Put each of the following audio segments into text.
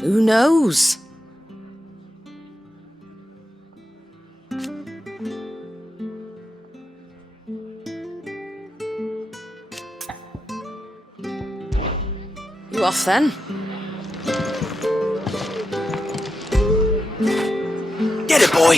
Who knows? You off then? Get it, boy!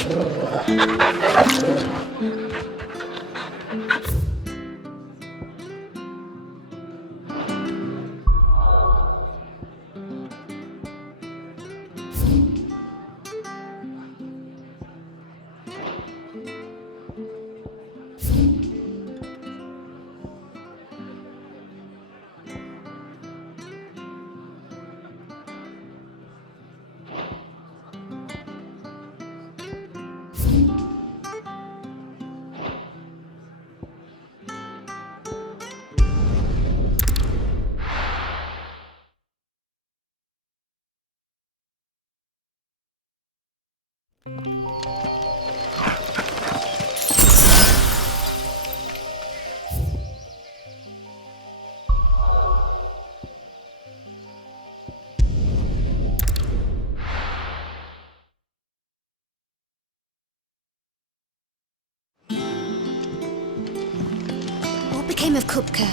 What became of Kupka?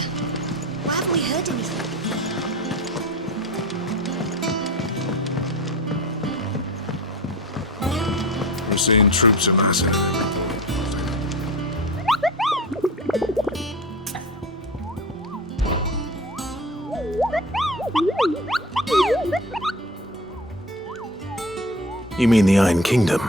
Why haven't we heard anything? We're seeing troops amassing. You mean the Iron Kingdom?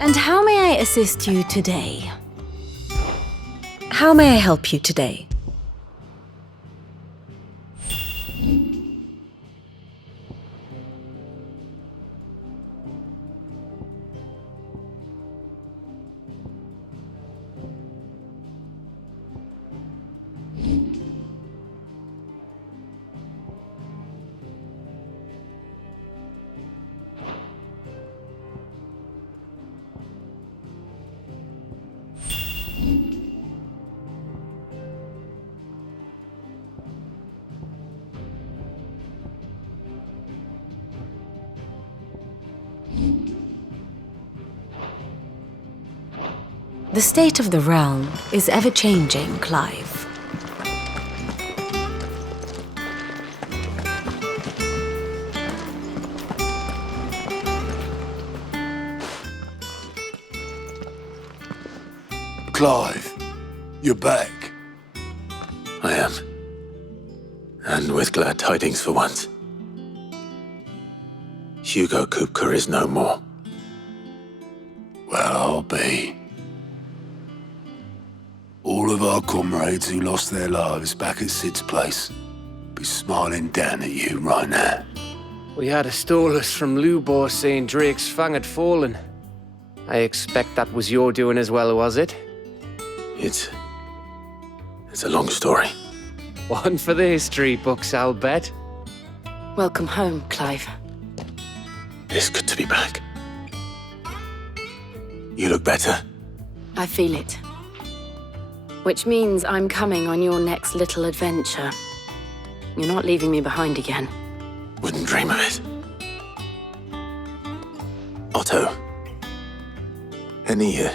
And how may I assist you today? How may I help you today? The state of the realm is ever-changing, Clive. Clive, you're back. I am. And with glad tidings for once. Hugo Kupka is no more. Well, I'll be. All of our comrades who lost their lives back at Sid's place be smiling down at you right now. We had a stolus from Lubor saying Drake's fang had fallen. I expect that was your doing as well, was it? It's a long story. One for the history books, I'll bet. Welcome home, Clive. It's good to be back. You look better. I feel it. Which means I'm coming on your next little adventure. You're not leaving me behind again. Wouldn't dream of it. Otto. Any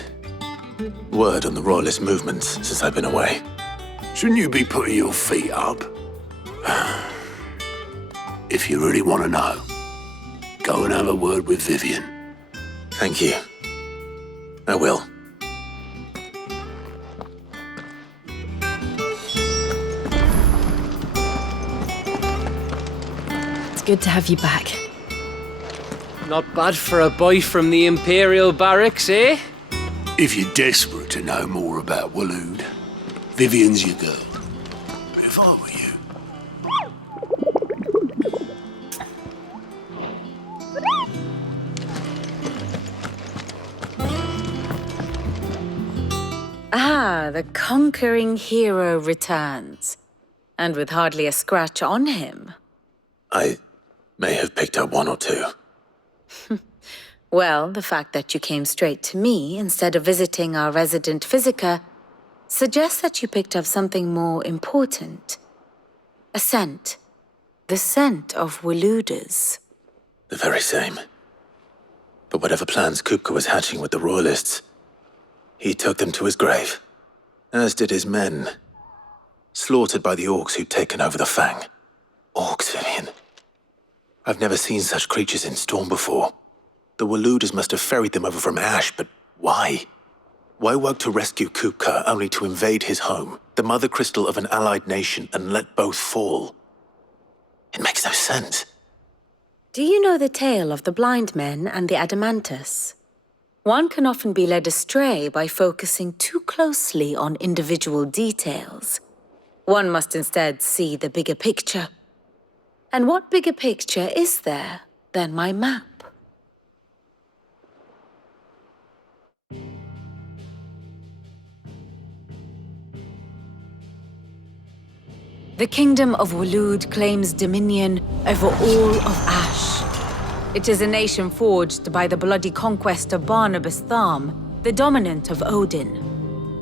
word on the Royalist movements since I've been away? Shouldn't you be putting your feet up? If you really want to know, go and have a word with Vivian. Thank you. I will. Good to have you back. Not bad for a boy from the Imperial Barracks, eh? If you're desperate to know more about Waloed, Vivian's your girl. But if I were you... Ah, the conquering hero returns. And with hardly a scratch on him. I may have picked up one or two. Well, the fact that you came straight to me instead of visiting our resident physiker suggests that you picked up something more important. A scent. The scent of Waloeders. The very same. But whatever plans Kupka was hatching with the Royalists, he took them to his grave. As did his men. Slaughtered by the orcs who'd taken over the Fang. Orcs, Vivian. I've never seen such creatures in Storm before. The Waloeders must have ferried them over from Ash, but why? Why work to rescue Kupka only to invade his home, the mother crystal of an allied nation, and let both fall? It makes no sense. Do you know the tale of the blind men and the Adamantus? One can often be led astray by focusing too closely on individual details. One must instead see the bigger picture. And what bigger picture is there than my map? The Kingdom of Waloed claims dominion over all of Ash. It is a nation forged by the bloody conquest of Barnabas Tharm, the dominant of Odin.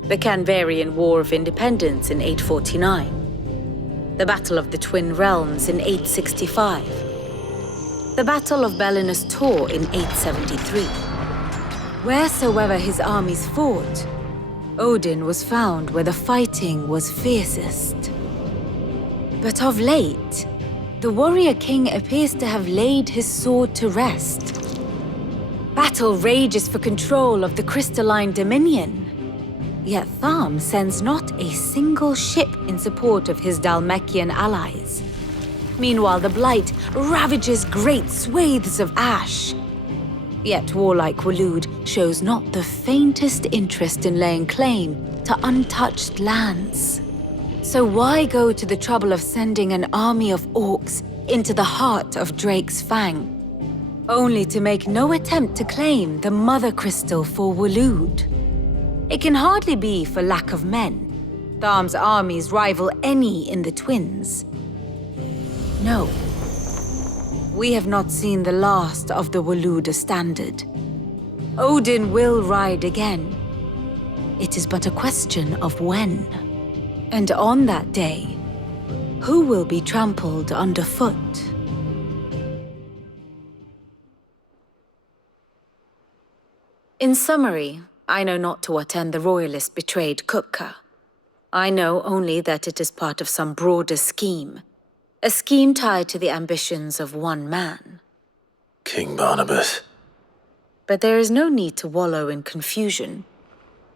The Canvarian War of Independence in 849. The Battle of the Twin Realms in 865. The Battle of Belinus Tor in 873. Wheresoever his armies fought, Odin was found where the fighting was fiercest. But of late, the warrior king appears to have laid his sword to rest. Battle rages for control of the crystalline dominion. Yet Tharm sends not a single ship in support of his Dhalmekian allies. Meanwhile, the Blight ravages great swathes of Ash. Yet warlike Waloed shows not the faintest interest in laying claim to untouched lands. So why go to the trouble of sending an army of orcs into the heart of Drake's Fang, only to make no attempt to claim the Mother Crystal for Waloed? It can hardly be for lack of men. Tharm's armies rival any in the Twins. No. We have not seen the last of the Waloeder standard. Odin will ride again. It is but a question of when. And on that day, who will be trampled underfoot? In summary, I know not to what end the Royalists betrayed Kupka. I know only that it is part of some broader scheme. A scheme tied to the ambitions of one man. King Barnabas. But there is no need to wallow in confusion.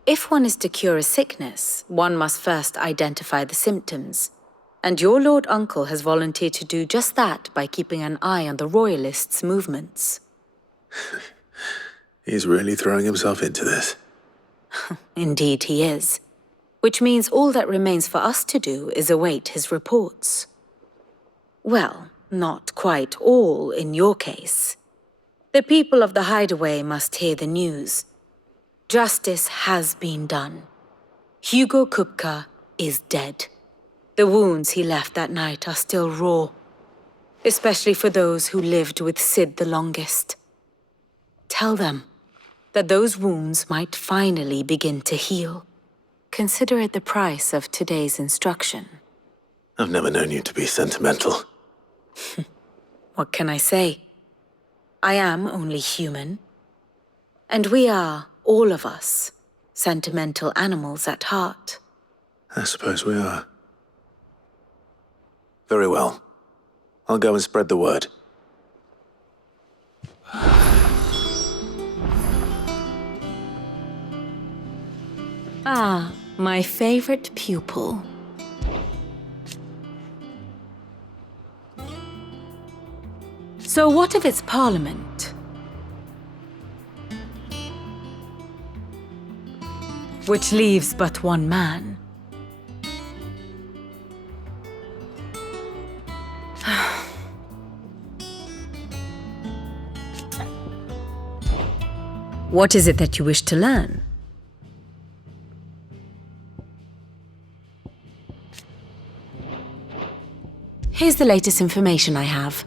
If one is to cure a sickness, one must first identify the symptoms. And your Lord Uncle has volunteered to do just that by keeping an eye on the Royalists' movements. He's really throwing himself into this. Indeed he is. Which means all that remains for us to do is await his reports. Well, not quite all in your case. The people of the Hideaway must hear the news. Justice has been done. Hugo Kupka is dead. The wounds he left that night are still raw, especially for those who lived with Sid the longest. Tell them that those wounds might finally begin to heal. Consider it the price of today's instruction. I've never known you to be sentimental. What can I say? I am only human. And we are, all of us, sentimental animals at heart. I suppose we are. Very well. I'll go and spread the word. Ah, my favorite pupil. So what of its parliament? Which leaves but one man. What is it that you wish to learn? Here's the latest information I have.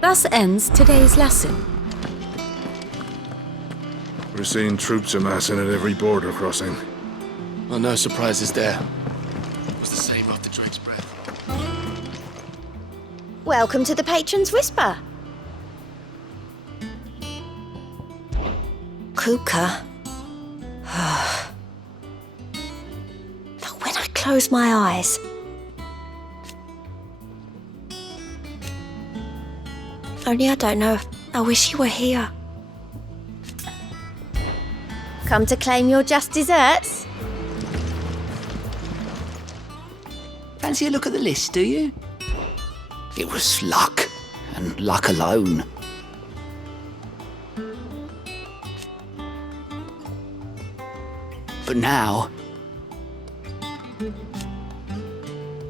Thus ends today's lesson. We're seeing troops amassing at every border crossing. Well, no surprises there. It was the same after Drake's breath. Welcome to the Patron's Whisper. Kuka. But when I close my eyes, only I don't know. I wish you were here. Come to claim your just desserts? Fancy a look at the list, do you? It was luck, and luck alone. But now,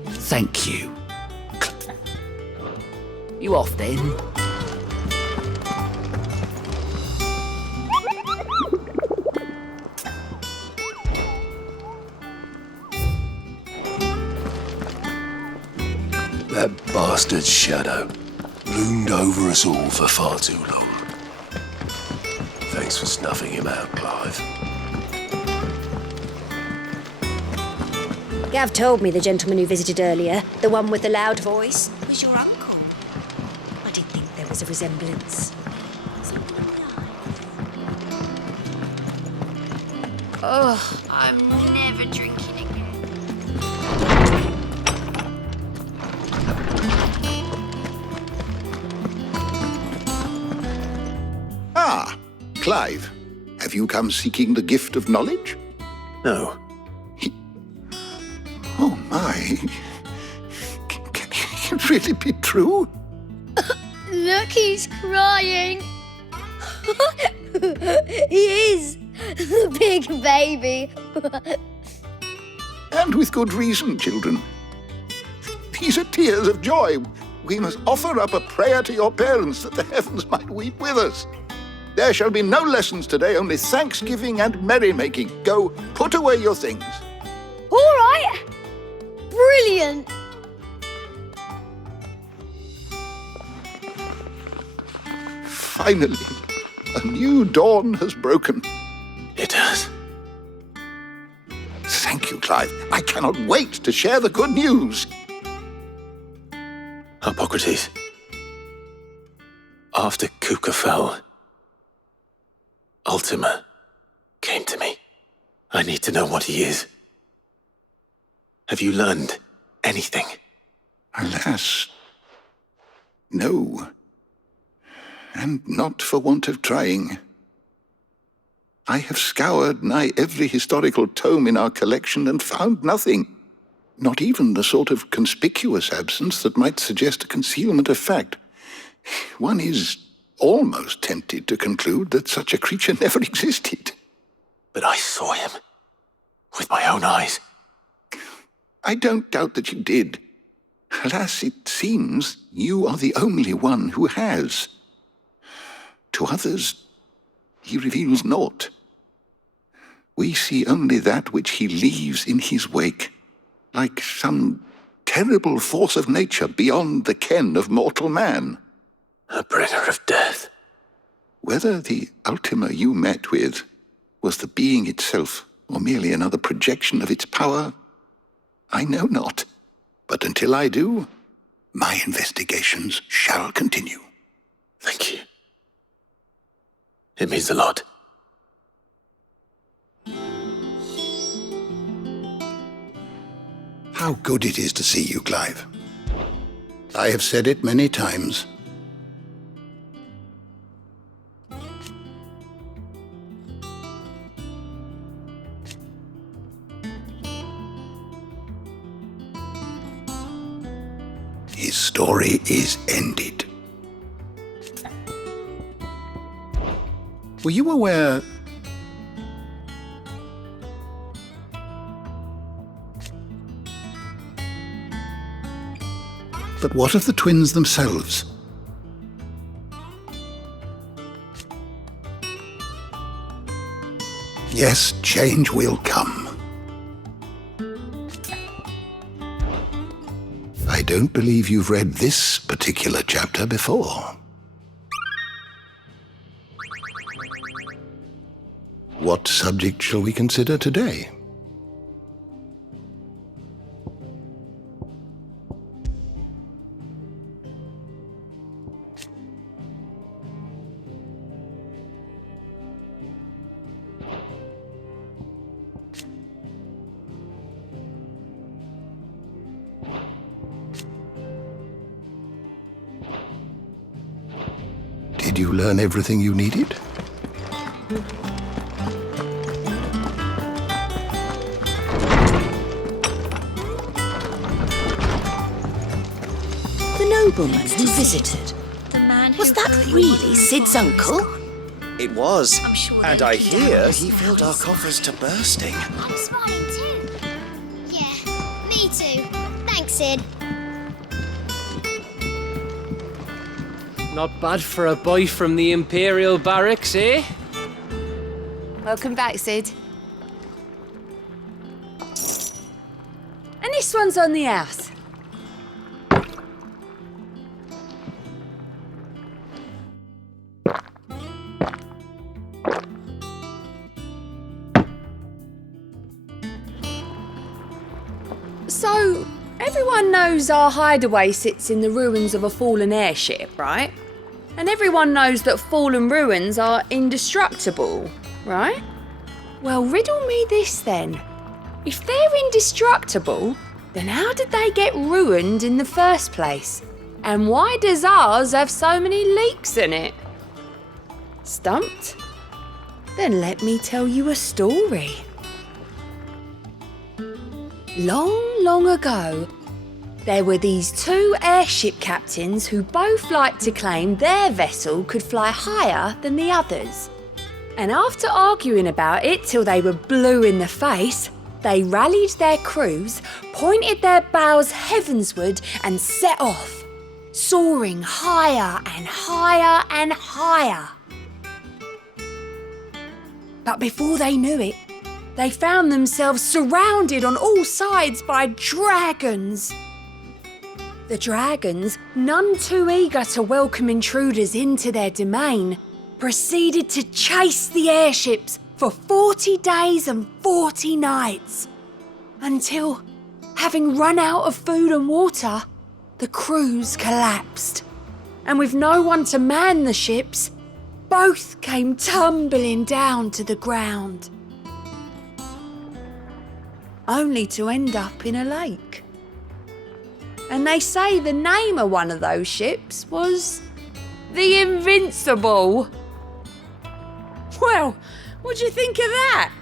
thank you. You off then? That bastard's shadow loomed over us all for far too long. Thanks for snuffing him out, Clive. Gav told me the gentleman who visited earlier, the one with the loud voice, was your uncle. I did think there was a resemblance. Oh, I'm never drinking again. Ah, Clive. Have you come seeking the gift of knowledge? No. Oh my. Can it really be true? Look, he's crying. He is. The big baby. And with good reason, children. These are tears of joy. We must offer up a prayer to your parents that the heavens might weep with us. There shall be no lessons today, only thanksgiving and merrymaking. Go, put away your things. All right. Brilliant. finally, a new dawn has broken. It has. Thank you, Clive. I cannot wait to share the good news. Hippocrates. After Kuka fell, Ultima came to me. I need to know what he is. Have you learned anything? Alas, no. And not for want of trying. I have scoured nigh every historical tome in our collection and found nothing. Not even the sort of conspicuous absence that might suggest a concealment of fact. One is almost tempted to conclude that such a creature never existed. But I saw him. With my own eyes. I don't doubt that you did. Alas, it seems you are the only one who has. To others, he reveals naught. We see only that which he leaves in his wake, like some terrible force of nature beyond the ken of mortal man. A bringer of death. Whether the Ultima you met with was the being itself, or merely another projection of its power, I know not. But until I do, my investigations shall continue. Thank you. It means a lot. How good it is to see you, Clive. I have said it many times. His story is ended. Were you aware... But what of the twins themselves? Yes, change will come. I don't believe you've read this particular chapter before. What subject shall we consider today? Did you learn everything you needed? The nobleman who visited. Was that really Sid's uncle? It was. I'm sure And they I can hear tell he us filled now. our coffers to bursting. I'm smiling too. Yeah, me too. Thanks, Sid. Not bad for a boy from the Imperial Barracks, eh? Welcome back, Sid. And this one's on the house. So, everyone knows our hideaway sits in the ruins of a fallen airship, right? And everyone knows that fallen ruins are indestructible, right? Well, riddle me this then. If they're indestructible, then how did they get ruined in the first place? And why does ours have so many leaks in it? Stumped? Then let me tell you a story. Long ago, there were these two airship captains who both liked to claim their vessel could fly higher than the others. And after arguing about it till they were blue in the face, they rallied their crews, pointed their bows heavensward and set off, soaring higher and higher and higher. But before they knew it, they found themselves surrounded on all sides by dragons. The dragons, none too eager to welcome intruders into their domain, proceeded to chase the airships for 40 days and 40 nights. Until, having run out of food and water, the crews collapsed. And with no one to man the ships, both came tumbling down to the ground. Only to end up in a lake. And they say the name of one of those ships was the Invincible. Well, what do you think of that?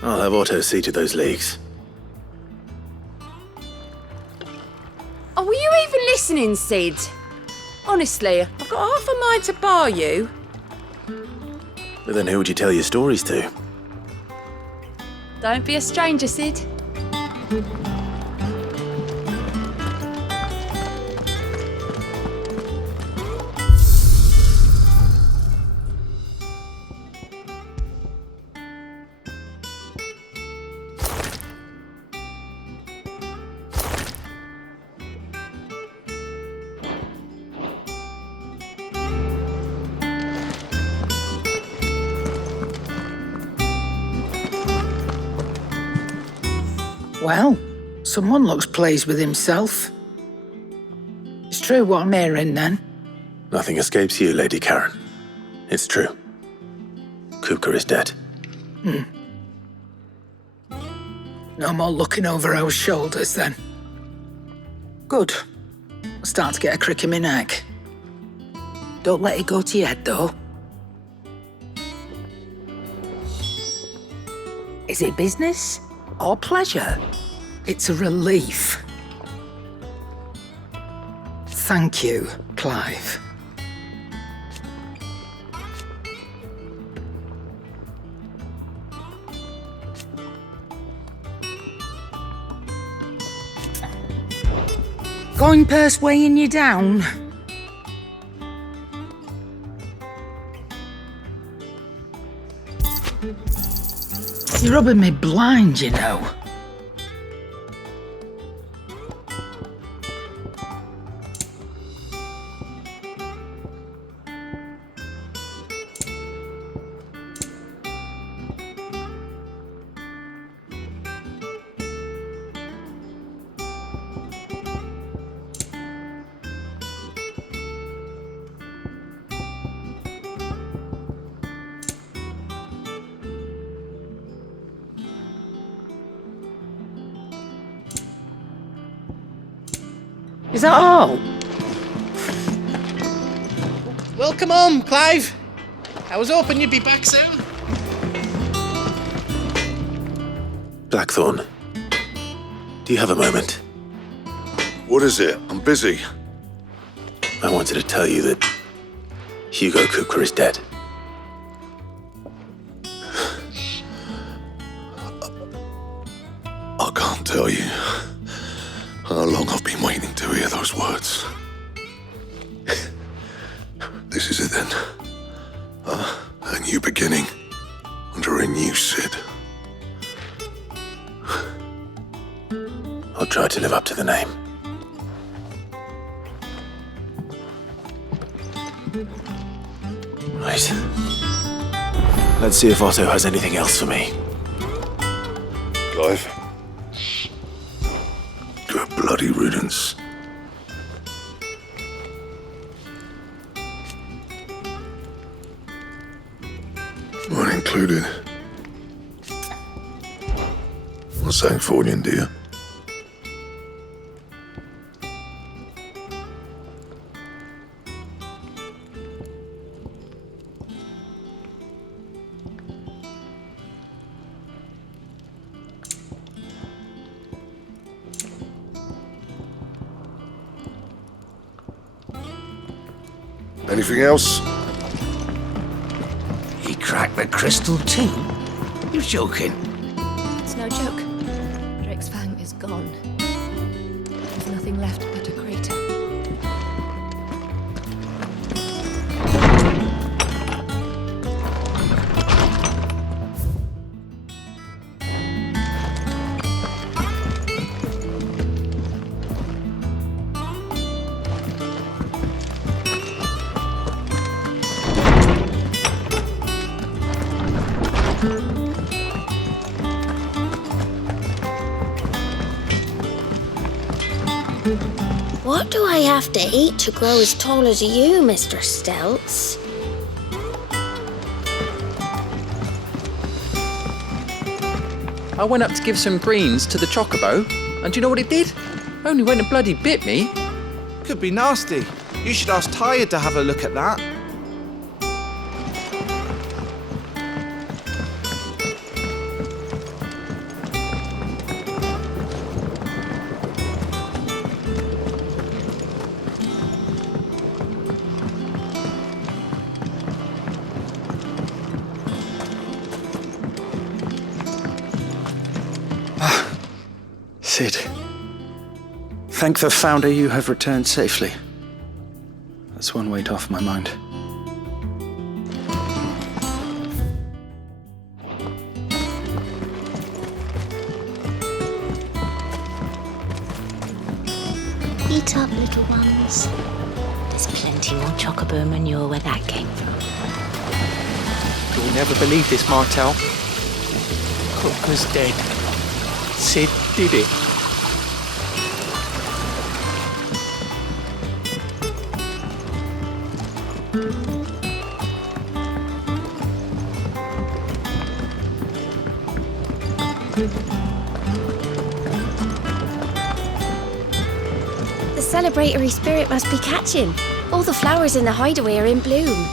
I'll have Otto see to those leaks. Oh, were you even listening, Sid? Honestly, I've got half a mind to bar you. But then who would you tell your stories to? Don't be a stranger, Sid. Well, someone looks pleased with himself. It's true what I'm hearing, then. Nothing escapes you, Lady Karen. It's true. Kupka is dead. No more looking over our shoulders, then. Good. I'm starting to get a crick in my neck. Don't let it go to your head, though. Is it business or pleasure? It's a relief. Thank you, Clive. Coin purse weighing you down? You're rubbing me blind, you know. Is that all? Welcome home, Clive. I was hoping you'd be back soon. Blackthorn, do you have a moment? What is it? I'm busy. I wanted to tell you that Hugo Kupka is dead. I can't tell you how long I've been waiting to hear those words. This is it then. A new beginning under a new Sid. I'll try to live up to the name. Right. Let's see if Otto has anything else for me. Clive. Good bloody riddance. Mine included. What's that for you, dear? Anything else? He cracked the crystal too? You're joking. It's no joke. Drake's Fang is gone. There's nothing left but a crater. What do I have to eat to grow as tall as you, Mr. Stelts? I went up to give some greens to the chocobo, and do you know what it did? Only went and bloody bit me. Could be nasty. You should ask Tired to have a look at that. Sid, thank the Founder you have returned safely. That's one weight off my mind. Eat up, little ones. There's plenty more chocobo manure where that came from. You'll never believe this, Martel. Cook was dead. Sid did it. The celebratory spirit must be catching. All the flowers in the hideaway are in bloom.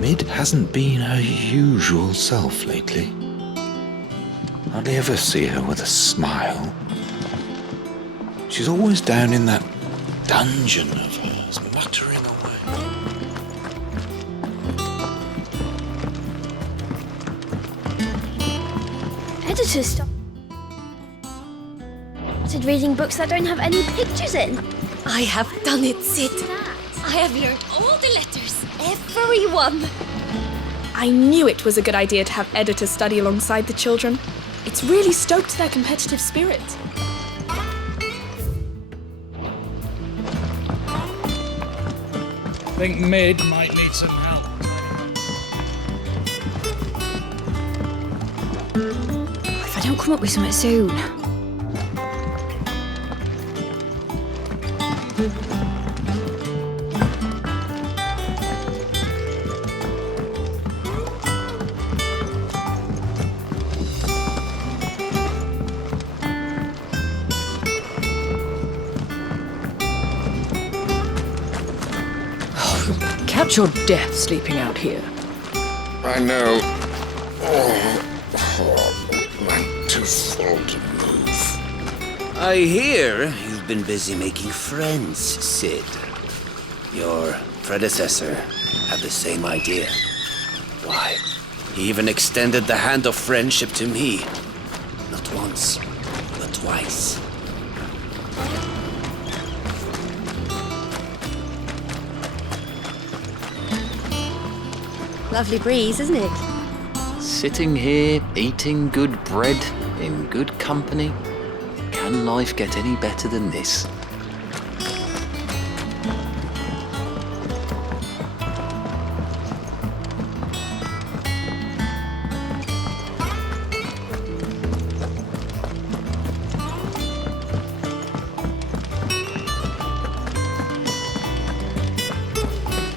Mid hasn't been her usual self lately. Hardly ever see her with a smile. She's always down in that dungeon of hers, muttering away. Editor started reading books that don't have any pictures in. I have done it, Sid. I have learned all the letters, every one. I knew it was a good idea to have editors study alongside the children. It's really stoked their competitive spirit. Think Mid might need some help. If I don't come up with something soon. Catch your death sleeping out here. I know. I'm too full to move. I hear you've been busy making friends, Sid. Your predecessor had the same idea. Why, he even extended the hand of friendship to me. Not once, but twice. Lovely breeze, isn't it? Sitting here, eating good bread, in good company. Can life get any better than this?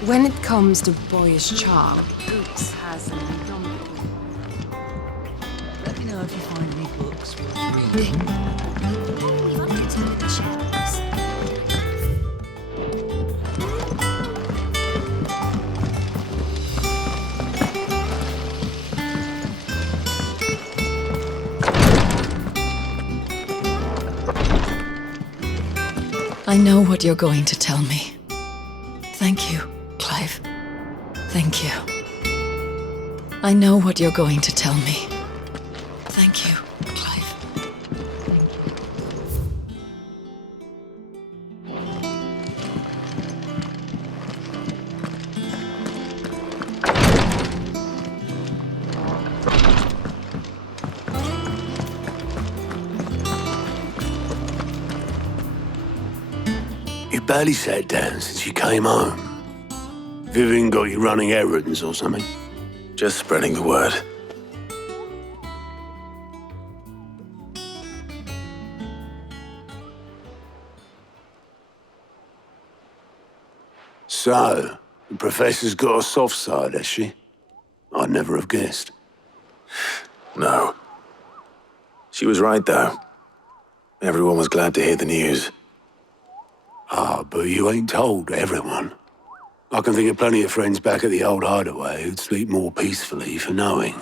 When it comes to boyish charm, Boots has an indomitable. Let me know if you find any books worth reading. I know what you're going to tell me. Thank you, Clive. Thank you. I know what you're going to tell me. Thank you, Clive. barely sat down since you came home. Vivian got you running errands or something? Just spreading the word. So, the Professor's got a soft side, has she? I'd never have guessed. No. She was right, though. Everyone was glad to hear the news. Ah, but you ain't told everyone. I can think of plenty of friends back at the old hideaway who'd sleep more peacefully for knowing.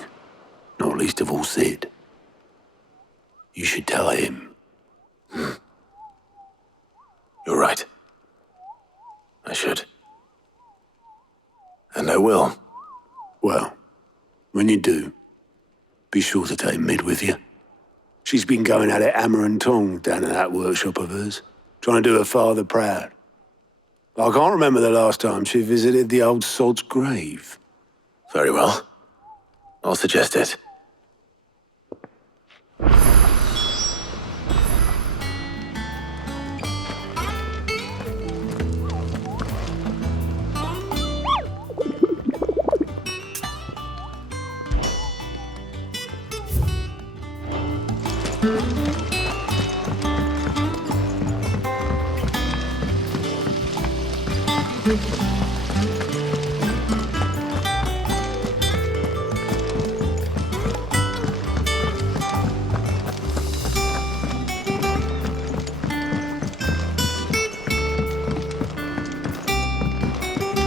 Not least of all Sid. You should tell him. You're right. I should. And I will. Well, when you do, be sure to take Mid with you. She's been going at it hammer and tongs down at that workshop of hers, trying to do her father proud. I can't remember the last time she visited the old sod's grave. Very well. I'll suggest it.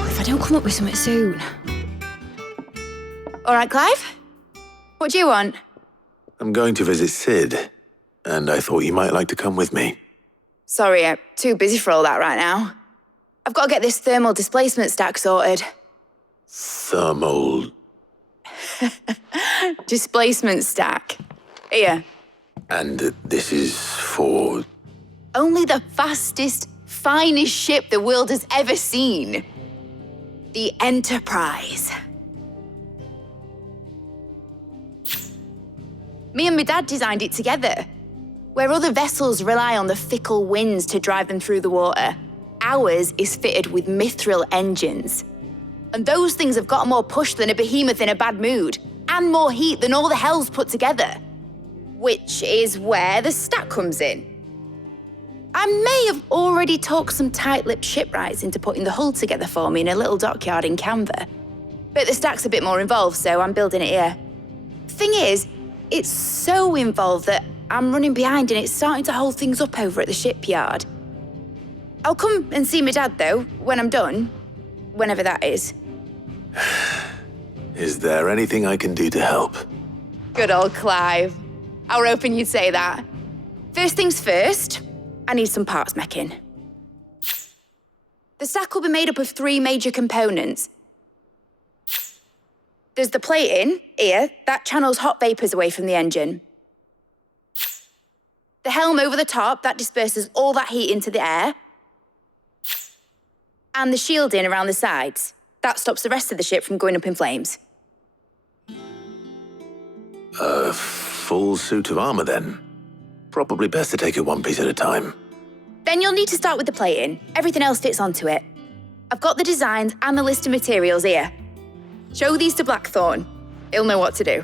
If I don't come up with something soon. All right, Clive? What do you want? I'm going to visit Sid, and I thought you might like to come with me. Sorry, I'm too busy for all that right now. I've got to get this thermal displacement stack sorted. Thermal... Displacement stack. Here. And this is for... Only the fastest, finest ship the world has ever seen. The Enterprise. Me and my dad designed it together. Where other vessels rely on the fickle winds to drive them through the water, ours is fitted with mithril engines. And those things have got more push than a behemoth in a bad mood, and more heat than all the hells put together. Which is where the stack comes in. I may have already talked some tight-lipped shipwrights into putting the hull together for me in a little dockyard in Canva. But the stack's a bit more involved, so I'm building it here. Thing is, it's so involved that I'm running behind and it's starting to hold things up over at the shipyard. I'll come and see my dad, though, when I'm done. Whenever that is. Is there anything I can do to help? Good old Clive. I were hoping you'd say that. First things first, I need some parts meching. The stack will be made up of 3 major components. There's the plating, here, that channels hot vapours away from the engine. The helm over the top, that disperses all that heat into the air. And the shielding around the sides, that stops the rest of the ship from going up in flames. A full suit of armor, then. Probably best to take it one piece at a time. Then you'll need to start with the plating. Everything else fits onto it. I've got the designs and the list of materials here. Show these to Blackthorn. He'll know what to do.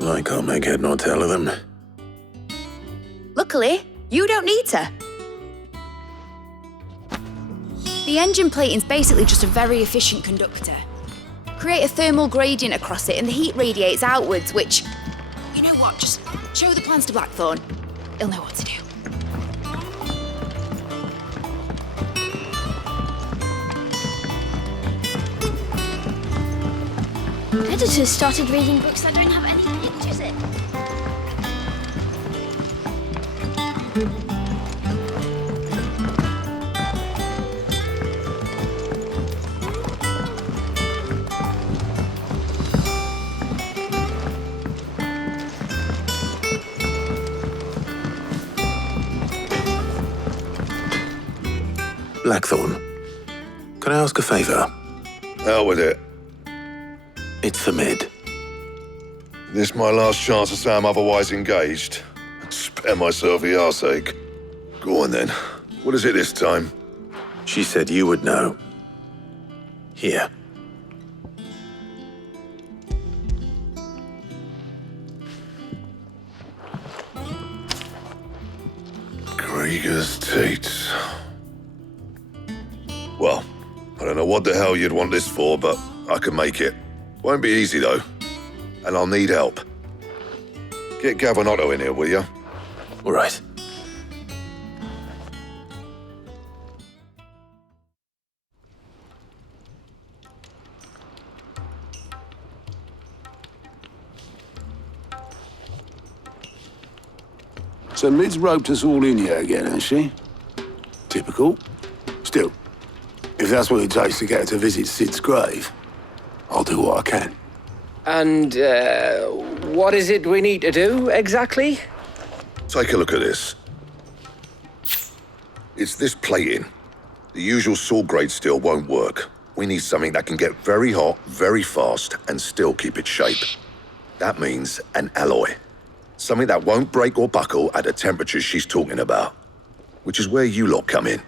I can't make head nor tail of them. Luckily, you don't need to. The engine plating's basically just a very efficient conductor. Create a thermal gradient across it and the heat radiates outwards, which... You know what, just show the plans to Blackthorn. He'll know what to do. Editors started reading books that don't have any pictures in. Blackthorn, can I ask a favor? Hell with it. It's for Mid. This my last chance to say I'm otherwise engaged. Spare myself the arseache. Go on then. What is it this time? She said you would know. Here. Krieger's Tates. Well, I don't know what the hell you'd want this for, but I can make it. Won't be easy, though. And I'll need help. Get Gavin-Otto in here, will you? All right. So Mid's roped us all in here again, hasn't she? Typical. Still, if that's what it takes to get her to visit Sid's grave, I'll do what I can. And, what is it we need to do, exactly? Take a look at this. It's this plating. The usual sword-grade steel won't work. We need something that can get very hot, very fast, and still keep its shape. That means an alloy. Something that won't break or buckle at the temperatures she's talking about. Which is where you lot come in.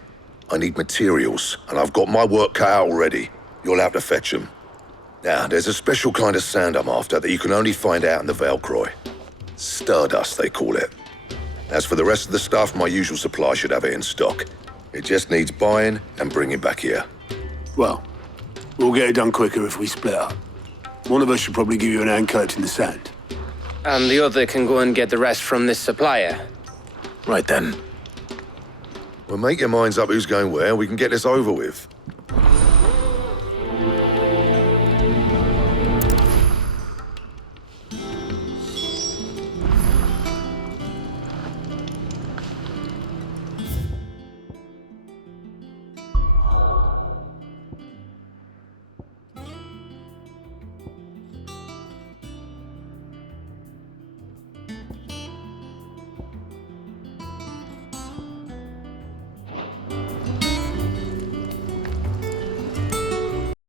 I need materials, and I've got my work cut out already. You'll have to fetch them. Now, there's a special kind of sand I'm after that you can only find out in the Valcroy. Stardust, they call it. As for the rest of the stuff, my usual supply should have it in stock. It just needs buying and bringing back here. Well, we'll get it done quicker if we split up. One of us should probably give you an hand collecting the sand. And the other can go and get the rest from this supplier. Right then. Well, make your minds up who's going where, and we can get this over with.